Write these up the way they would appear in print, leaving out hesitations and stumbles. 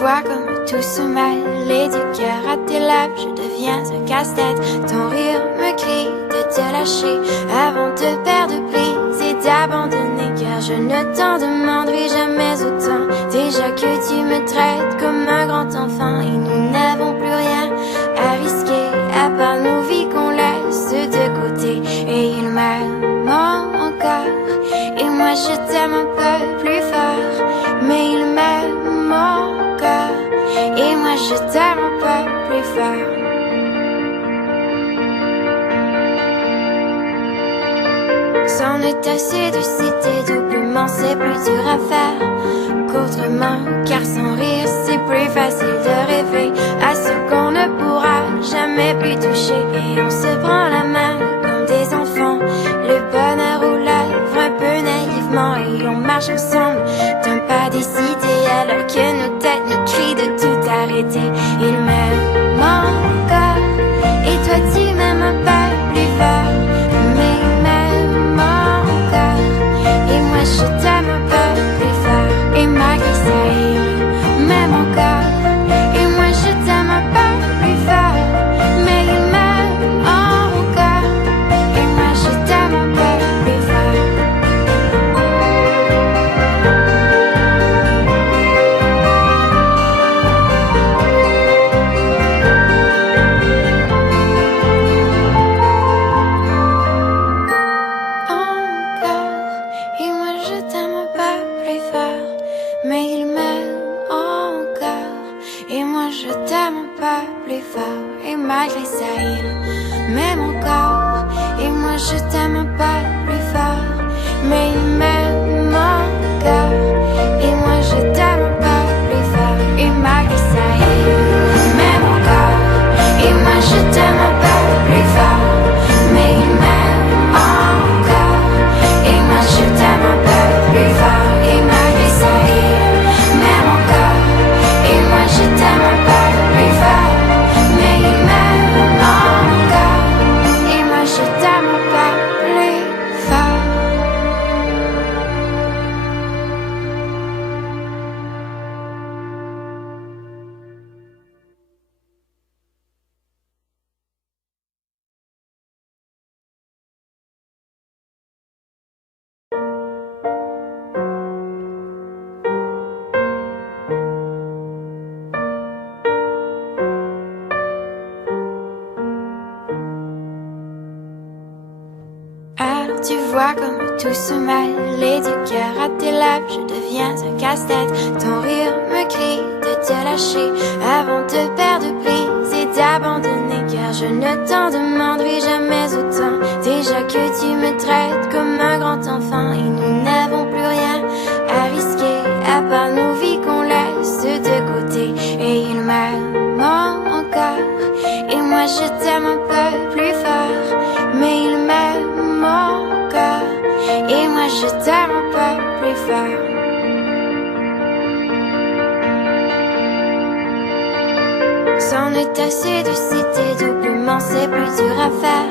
vois comme tout se mêle et du cœur à tes lèvres, je deviens un casse-tête. Ton rire me crie de te lâcher avant de perdre prise et d'abandonner, car je ne t'en demanderai jamais autant. Déjà que tu me traites comme un grand enfant et nous n'avons plus rien à risquer à part nos vies qu'on laisse de côté. Et il m'aime encore et moi je t'aime un peu plus fort, mais il m'aime encore et moi je t'aime un peu plus fort. C'en est assez de citer doublement, c'est plus dur à faire qu'autrement, car sans rire c'est plus facile de rêver à ce qu'on ne pourra jamais plus toucher. Et on se prend la main comme des enfants, le bonheur aux lèvres un peu naïvement, et on marche ensemble d'un pas décidé alors que nos têtes nous crient de tout arrêter. Il m'aime encore et toi tu m'aimes un peu plus fort, mais il m'aime encore et moi je t'aime un peu plus fort. Et malgré ça il m'aime encore et moi je t'aime un peu plus fort, mais il m'aime encore et moi je t'aime un peu plus fort. Et moi je t'aime un peu plus fort, mais il m'aime encore et moi je t'aime un peu plus fort. Et malgré ça il m'aime encore et moi je t'aime un peu plus fort, mais il m'aime encore et moi je t'aime un peu plus fort. Et malgré ça il m'aime encore et moi je t'aime un peu plus fort, mais il m'aime encore et moi je t'aime un peu plus fort. Et malgré ça il m'aime encore et moi je t'aime un peu plus fort, mais il m'aime encore et moi je t'aime un peu plus fort. Alors tu vois comme tout se mêle et du cœur à tes lèvres, je deviens un casse-tête. Ton rire me crie de te lâcher avant de perdre prise et d'abandonner, car je ne t'en demanderai jamais autant. Déjà que tu me traites comme un grand enfant et nous n'avons plus rien à risquer à part nos vies qu'on laisse de côté. Et il m'aime encore et moi je t'aime un peu plus fort, mais il m'aime encore et moi je t'aime un peu plus fort. C'en est assez de citer doublement, c'est plus dur à faire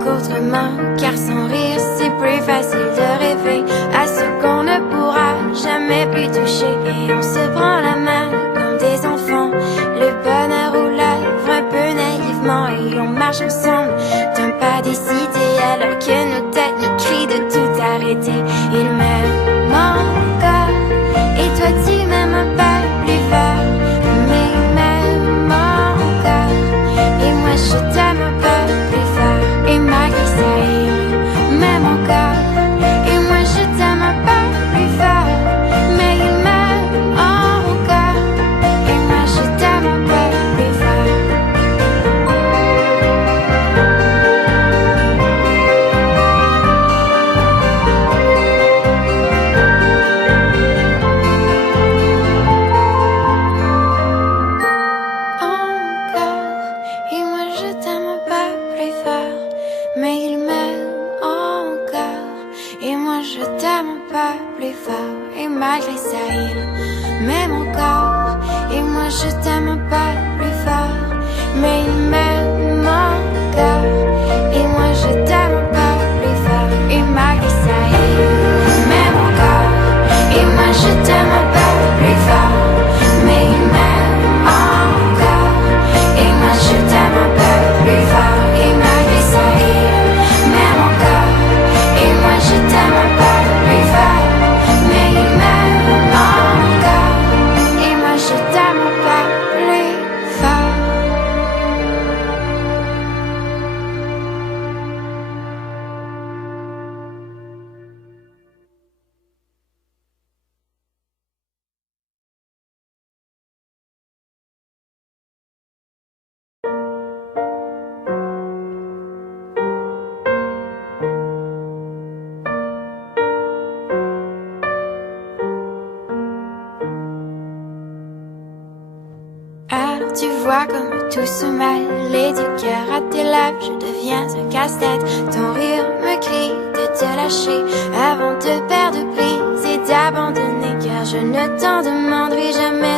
qu'autrement, car sans rire c'est plus facile de rêver à ce qu'on ne pourra jamais plus toucher. Et on se prend la main comme des enfants, le bonheur aux lèvres un peu naïvement, et on marche ensemble d'un pas décidé alors que nos têtes nous crient de tout arrêter. Il m'aime encore et toi tu m'aimes un peu plus fort, mais il m'aime encore et moi je t'aime un peu plus fort. Et malgré ça il m'aime encore et moi je t'aime un peu plus fort, mais il m'aime encore Alors tu vois comme tout se mêle et du cœur à tes lèvres je deviens un casse-tête. Ton rire me crie de te lâcher avant de perdre prise et d'abandonner, car je ne t'en demanderai jamais